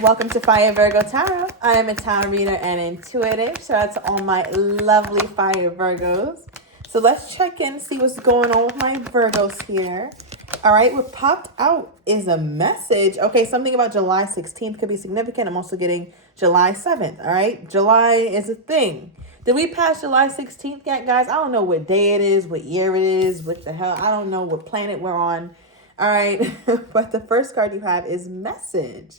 Welcome to Fire Virgo Tarot. I am a tarot reader and intuitive. Shout out to all my lovely Fire Virgos. So let's check in, see what's going on with my Virgos here. All right, what popped out is a message. Okay, something about July 16th could be significant. I'm also getting July 7th. All right, July is a thing. Did we pass July 16th yet, guys? I don't know what day it is, what year it is, what the hell. I don't know what planet we're on. All right, but the first card you have is message.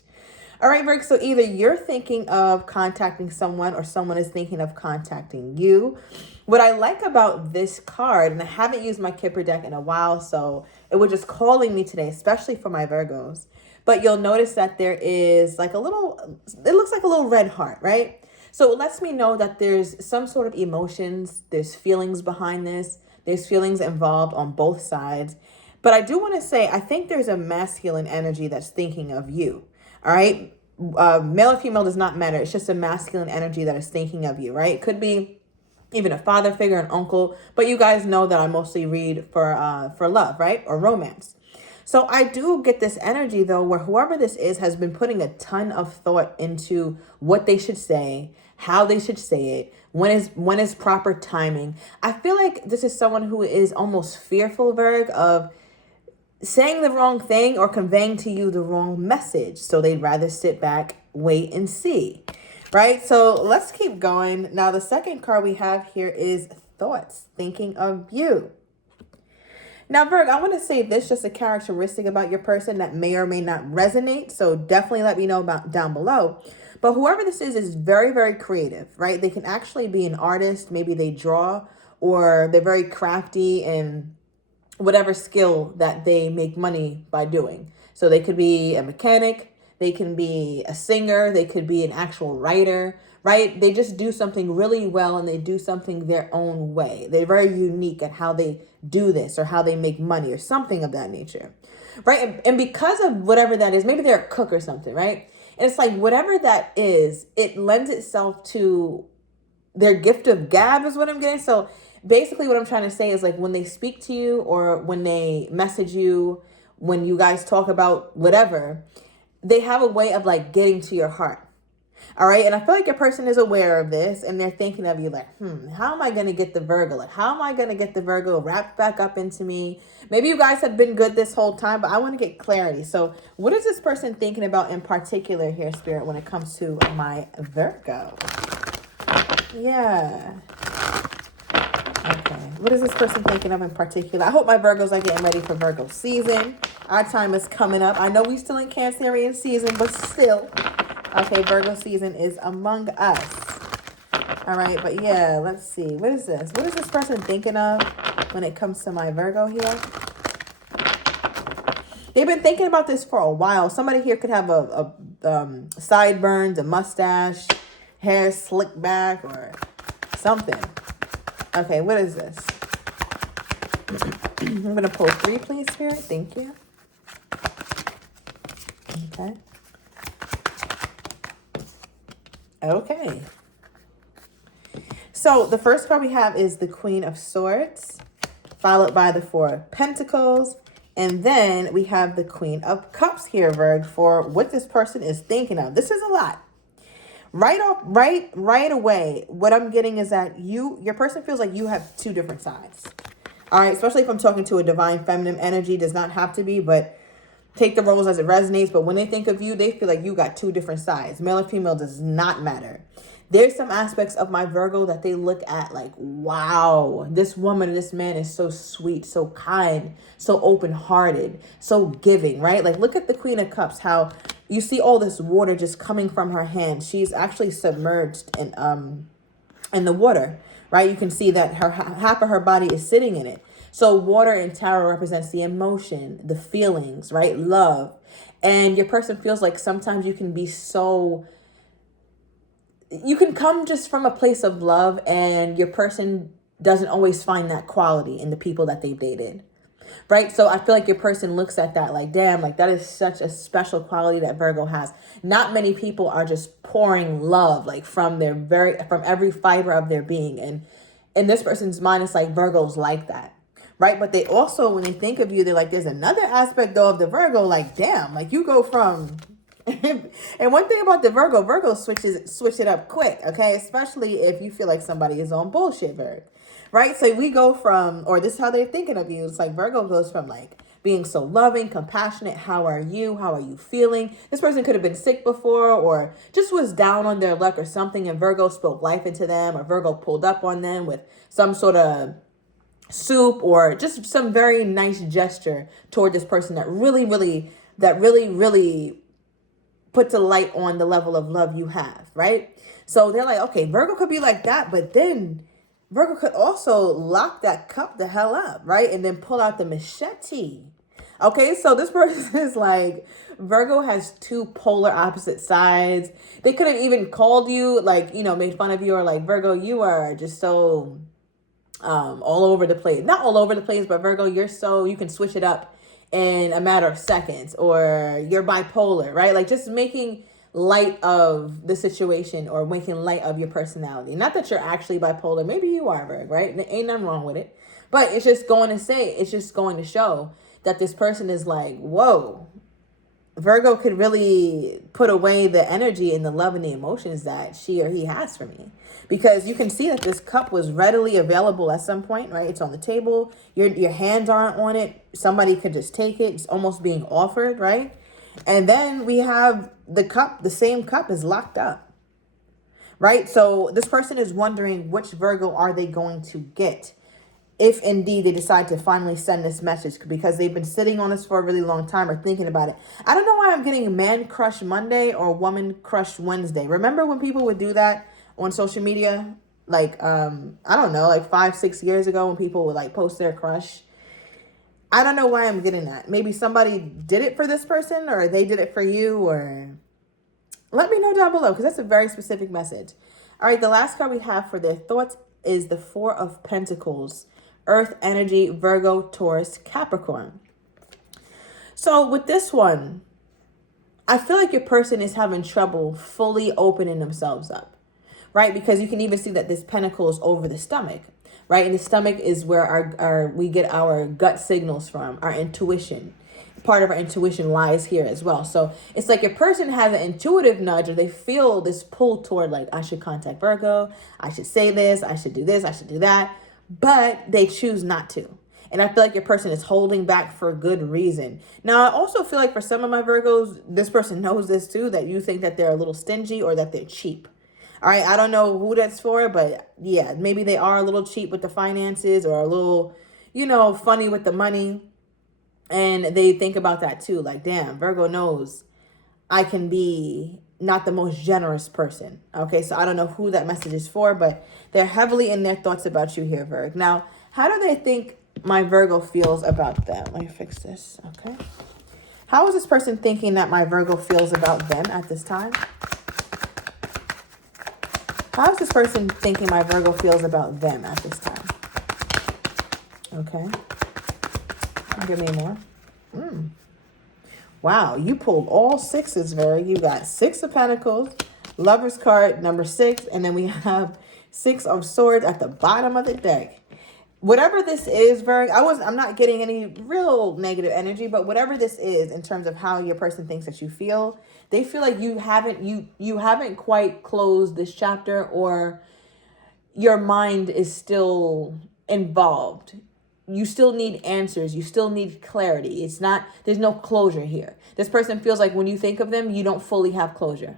All right, Virgo, so either you're thinking of contacting someone or someone is thinking of contacting you. What I like about this card, and I haven't used my Kipper deck in a while, so it was just calling me today, especially for my Virgos. But you'll notice that there is like a little, it looks like a little red heart, right? So it lets me know that there's some sort of emotions, there's feelings behind this, there's feelings involved on both sides. But I do want to say, I think there's a masculine energy that's thinking of you. All right. Male or female does not matter. It's just a masculine energy that is thinking of you, right? It could be even a father figure, an uncle, but you guys know that I mostly read for love, right? Or romance. So I do get this energy though, where whoever this is has been putting a ton of thought into what they should say, how they should say it, when is proper timing. I feel like this is someone who is almost fearful, Virg, of saying the wrong thing or conveying to you the wrong message. So they'd rather sit back, wait and see, right? So let's keep going. Now, the second card we have here is thoughts, thinking of you. Now, Virg, I want to say this, just a characteristic about your person that may or may not resonate. So definitely let me know about down below. But whoever this is very, very creative, right? They can actually be an artist. Maybe they draw, or they're very crafty and whatever skill that they make money by doing. So they could be a mechanic, they can be a singer, they could be an actual writer, right? They just do something really well and they do something their own way. They're very unique at how they do this or how they make money or something of that nature, right? And because of whatever that is, maybe they're a cook or something, right? And it's like whatever that is, it lends itself to their gift of gab is what I'm getting. So basically what I'm trying to say is like when they speak to you or when they message you, when you guys talk about whatever, they have a way of like getting to your heart. All right. And I feel like your person is aware of this and they're thinking of you like, how am I going to get the Virgo? Like, how am I going to get the Virgo wrapped back up into me? Maybe you guys have been good this whole time, but I want to get clarity. So what is this person thinking about in particular here, Spirit, when it comes to my Virgo? Yeah. Okay, what is this person thinking of in particular? I hope my Virgos are getting ready for Virgo season. Our time is coming up. I know we're still in Cancerian season, but still. Okay, Virgo season is among us. All right, but yeah, let's see. What is this? What is this person thinking of when it comes to my Virgo here? They've been thinking about this for a while. Somebody here could have a sideburns, a mustache, hair slicked back, or something. Okay, what is this? I'm going to pull 3, please, Spirit. Thank you. Okay. Okay. So the first card we have is the Queen of Swords, followed by the 4 of Pentacles. And then we have the Queen of Cups here, Virg, for what this person is thinking of. This is a lot. Right away, what I'm getting is that your person feels like you have 2 different sides. All right, especially if I'm talking to a divine feminine energy, does not have to be, but take the roles as it resonates. But when they think of you, they feel like you got 2 different sides. Male or female does not matter. There's some aspects of my Virgo that they look at like, wow, this woman or this man is so sweet, so kind, so open-hearted, so giving, right? Like, look at the Queen of Cups, how you see all this water just coming from her hand. She's actually submerged in the water, right? You can see that half of her body is sitting in it. So water in tarot represents the emotion, the feelings, right? Love. And your person feels like sometimes you can be so... You can come just from a place of love and your person doesn't always find that quality in the people that they've dated, right? So I feel like your person looks at that like, damn, like that is such a special quality that Virgo has. Not many people are just pouring love like from every fiber of their being. And in this person's mind, it's like Virgo's like that, right? But they also, when they think of you, they're like, there's another aspect though of the Virgo, like, damn, like you go from And one thing about the Virgo switch it up quick, okay? Especially if you feel like somebody is on bullshit, Virgo. Right? So we go from, or this is how they're thinking of you. It's like Virgo goes from like being so loving, compassionate. How are you? How are you feeling? This person could have been sick before or just was down on their luck or something, and Virgo spoke life into them, or Virgo pulled up on them with some sort of soup or just some very nice gesture toward this person that really puts a light on the level of love you have, right? So they're like, okay, Virgo could be like that, but then Virgo could also lock that cup the hell up, right? And then pull out the machete. Okay, so this person is like, Virgo has two polar opposite sides. They could have even called you, like, made fun of you, or like, Virgo, you are just so all over the place. Not all over the place, but Virgo, you can switch it up in a matter of seconds, or you're bipolar, right? Like just making light of the situation or making light of your personality. Not that you're actually bipolar. Maybe you are, Virgo, right? There ain't nothing wrong with it. But it's just going to show that this person is like, whoa, Virgo could really put away the energy and the love and the emotions that she or he has for me. Because you can see that this cup was readily available at some point, right? It's on the table. Your hands aren't on it. Somebody could just take it. It's almost being offered, right? And then we have the cup. The same cup is locked up, right? So this person is wondering which Virgo are they going to get if indeed they decide to finally send this message, because they've been sitting on this for a really long time or thinking about it. I don't know why I'm getting Man Crush Monday or Woman Crush Wednesday. Remember when people would do that on social media? Like, I don't know, like 5-6 years ago when people would like post their crush. I don't know why I'm getting that. Maybe somebody did it for this person, or they did it for you, or let me know down below, because that's a very specific message. All right, the last card we have for their thoughts is the Four of Pentacles. Earth energy, Virgo, Taurus, Capricorn. So with this one, I feel like your person is having trouble fully opening themselves up, right? Because you can even see that this pentacle is over the stomach, right? And the stomach is where we get our gut signals from, our intuition. Part of our intuition lies here as well. So it's like your person has an intuitive nudge, or they feel this pull toward like, I should contact Virgo, I should say this, I should do this, I should do that. But they choose not to. And I feel like your person is holding back for good reason. Now, I also feel like for some of my Virgos, this person knows this too, that you think that they're a little stingy or that they're cheap. All right, I don't know who that's for, but yeah, maybe they are a little cheap with the finances, or a little, funny with the money. And they think about that too. Like, damn, Virgo knows I can be not the most generous person. Okay, so I don't know who that message is for, but they're heavily in their thoughts about you here, Virgo. Now, how do they think my Virgo feels about them? Let me fix this, okay? How is this person thinking that my Virgo feels about them at this time? How is this person thinking my Virgo feels about them at this time? Okay. Give me more. Wow, you pulled all sixes, Virgo. You got Six of Pentacles, Lover's card, number 6, and then we have 6 of Swords at the bottom of the deck. Whatever this is, Virgo, I'm not getting any real negative energy, but whatever this is in terms of how your person thinks that you feel, they feel like you haven't quite closed this chapter, or your mind is still involved. You still need answers. You still need clarity. There's no closure here. This person feels like when you think of them, you don't fully have closure.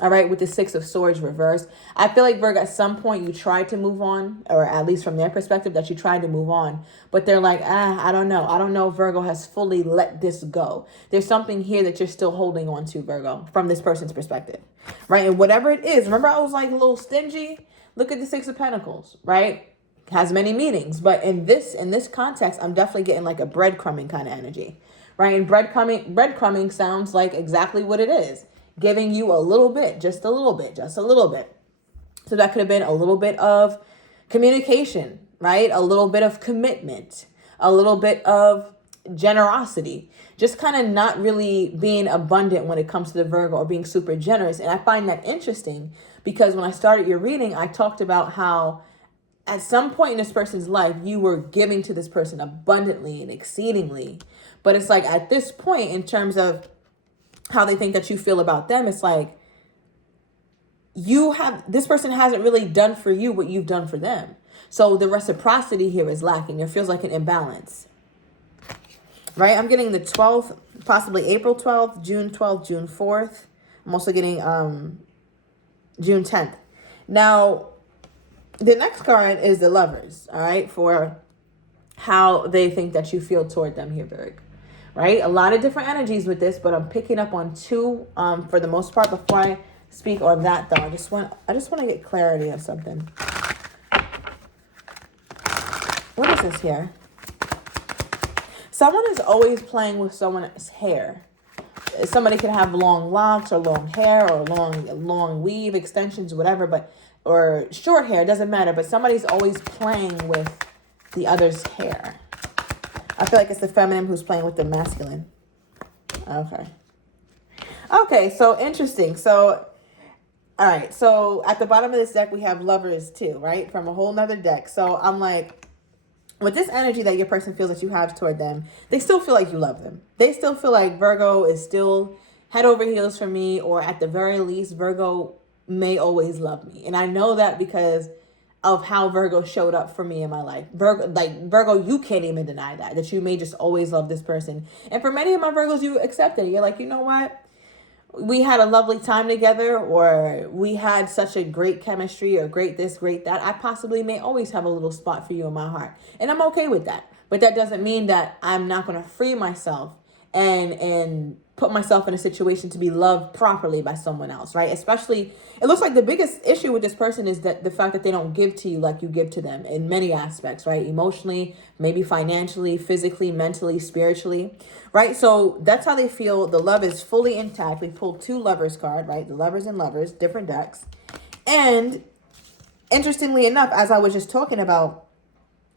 All right, with the 6 of Swords reversed. I feel like, Virgo, at some point you tried to move on, or at least from their perspective, that you tried to move on. But they're like, I don't know. I don't know if Virgo has fully let this go. There's something here that you're still holding on to, Virgo, from this person's perspective. Right? And whatever it is, remember I was like a little stingy? Look at the 6 of Pentacles, right? Has many meanings. But in this context, I'm definitely getting like a breadcrumbing kind of energy. Right? And breadcrumbing sounds like exactly what it is. Giving you a little bit, just a little bit, just a little bit. So that could have been a little bit of communication, right? A little bit of commitment, a little bit of generosity, just kind of not really being abundant when it comes to the Virgo, or being super generous. And I find that interesting because when I started your reading, I talked about how at some point in this person's life, you were giving to this person abundantly and exceedingly. But it's like at this point, in terms of how they think that you feel about them, it's like this person hasn't really done for you what you've done for them. So the reciprocity here is lacking. There feels like an imbalance, right? I'm getting the 12th, possibly April 12th, June 12th, June 4th. I'm also getting June 10th. Now, the next card is the Lovers, all right, for how they think that you feel toward them here, Virgo, right? A lot of different energies with this, but I'm picking up on two for the most part. Before I speak on that, though, I just want to get clarity on something. What is this here? Someone is always playing with someone's hair. Somebody can have long locks or long hair or long weave extensions, whatever, or short hair, doesn't matter. But somebody's always playing with the other's hair. I feel like it's the feminine who's playing with the masculine. Okay, so interesting. So, all right. So at the bottom of this deck, we have Lovers too, right? From a whole nother deck. So I'm like, with this energy that your person feels that you have toward them, they still feel like you love them. They still feel like Virgo is still head over heels for me, or at the very least, Virgo may always love me. And I know that because of how Virgo showed up for me in my life. Virgo, you can't even deny that you may just always love this person. And for many of my Virgos, you accept it. You're like, you know what? We had a lovely time together, or we had such a great chemistry, or great this, great that. I possibly may always have a little spot for you in my heart. And I'm okay with that. But that doesn't mean that I'm not going to free myself and put myself in a situation to be loved properly by someone else, right? Especially, it looks like the biggest issue with this person is that the fact that they don't give to you like you give to them in many aspects, right? Emotionally, maybe financially, physically, mentally, spiritually, right? So that's how they feel. The love is fully intact. We pulled two Lovers card, right? The Lovers and Lovers, different decks. And interestingly enough, as I was just talking about,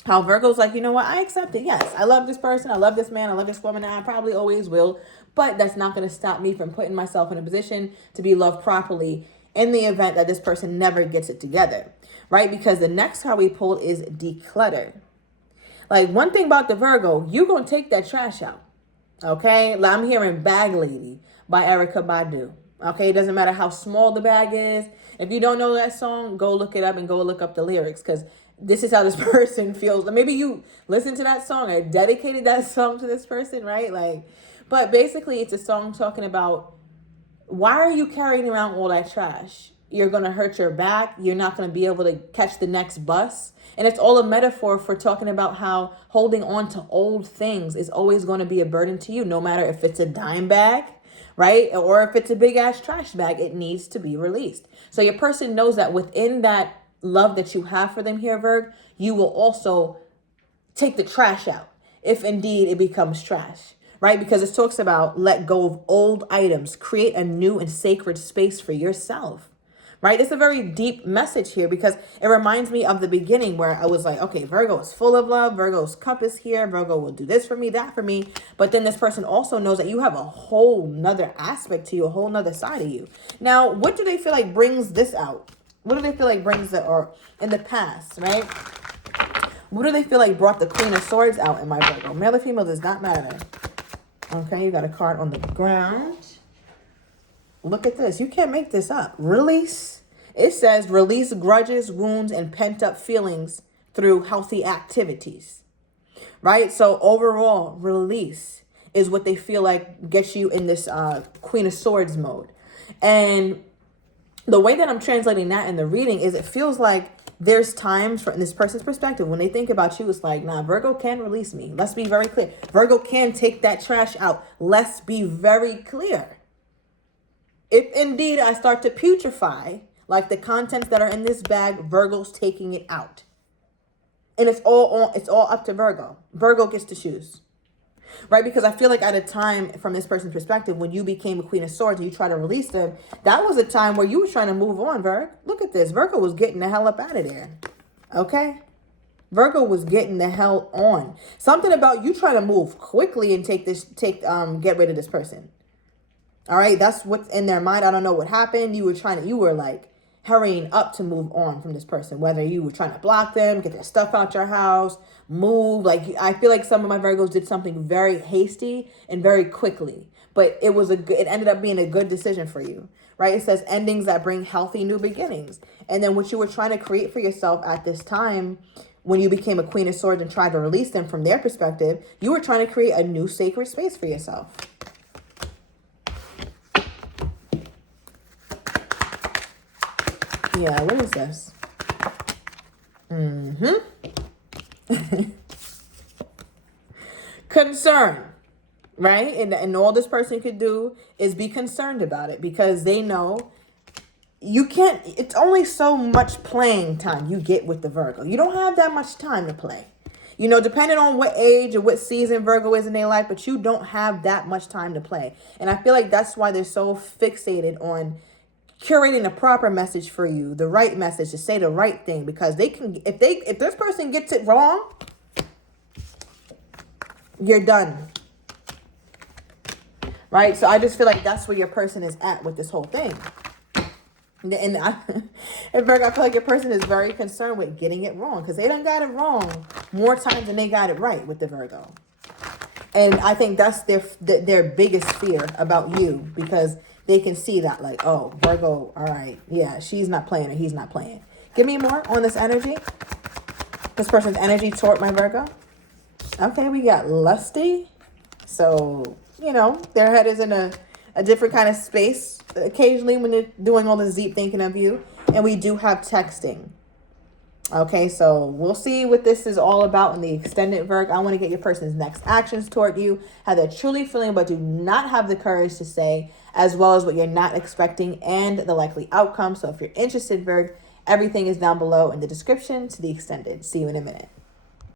how Virgo's like, you know what? I accept it. Yes, I love this person. I love this man. I love this woman. And I probably always will. But that's not going to stop me from putting myself in a position to be loved properly in the event that this person never gets it together, right? Because the next card we pulled is Declutter. Like, one thing about the Virgo, you're going to take that trash out, okay? Like, I'm hearing Bag Lady by Erykah Badu, okay? It doesn't matter how small the bag is. If you don't know that song, go look it up and go look up the lyrics, because this is how this person feels. Maybe you listen to that song or dedicated that song to this person, right? Like, but basically it's a song talking about, why are you carrying around all that trash? You're going to hurt your back. You're not going to be able to catch the next bus. And it's all a metaphor for talking about how holding on to old things is always going to be a burden to you, no matter if it's a dime bag, right? Or if it's a big ass trash bag, it needs to be released. So your person knows that within that love that you have for them here, Virg, you will also take the trash out if indeed it becomes trash, right? Because it talks about let go of old items, create a new and sacred space for yourself, right? It's a very deep message here because it reminds me of the beginning where I was like, okay, Virgo is full of love. Virgo's cup is here. Virgo will do this for me, that for me. But then this person also knows that you have a whole nother aspect to you, a whole nother side of you. Now, what do they feel like brings this out? What do they feel like brings it, or in the past, right? What do they feel like brought the Queen of Swords out in my Virgo? Male or female does not matter. Okay, you got a card on the ground. Look at this. You can't make this up. Release. It says release grudges, wounds, and pent-up feelings through healthy activities, right? So overall, release is what they feel like gets you in this Queen of Swords mode. And the way that I'm translating that in the reading is it feels like there's times from this person's perspective when they think about you, it's like, nah, Virgo can release me. Let's be very clear. Virgo can take that trash out. Let's be very clear. If indeed I start to putrefy, like the contents that are in this bag, Virgo's taking it out. And it's all up to Virgo. Virgo gets to choose. Right? Because I feel like at a time from this person's perspective, when you became a Queen of Swords and you try to release them, that was a time where you were trying to move on, Virgo. Look at this. Virgo was getting the hell up out of there. Okay? Virgo was getting the hell on. Something about you trying to move quickly and get rid of this person. All right? That's what's in their mind. I don't know what happened. You were like hurrying up to move on from this person, whether you were trying to block them, get their stuff out your house, move. Like, I feel like some of my Virgos did something very hasty and very quickly. but it ended up being a good decision for you, right? It says endings that bring healthy new beginnings. And then what you were trying to create for yourself at this time, when you became a Queen of Swords and tried to release them from their perspective, you were trying to create a new sacred space for yourself. Yeah, what is this? Concern, right? And all this person could do is be concerned about it, because they know you can't, it's only so much playing time you get with the Virgo. You don't have that much time to play. You know, depending on what age or what season Virgo is in their life, but you don't have that much time to play. And I feel like that's why they're so fixated on curating the proper message for you, the right message, to say the right thing, because they can, if this person gets it wrong, you're done. Right? So I just feel like that's where your person is at with this whole thing. And Virgo, I feel like your person is very concerned with getting it wrong, because they done got it wrong more times than they got it right with the Virgo. And I think that's their biggest fear about you, because they can see that, like, oh, Virgo, all right, yeah, she's not playing or he's not playing. Give me more on this energy. This person's energy toward my Virgo. Okay, we got lusty. So, you know, their head is in a different kind of space occasionally when they're doing all this deep thinking of you. And we do have texting. Okay, so we'll see what this is all about in the extended Virgo. I want to get your person's next actions toward you, how they're truly feeling but do not have the courage to say, as well as what you're not expecting and the likely outcome. So if you're interested, Virgo, everything is down below in the description to the extended. See you in a minute.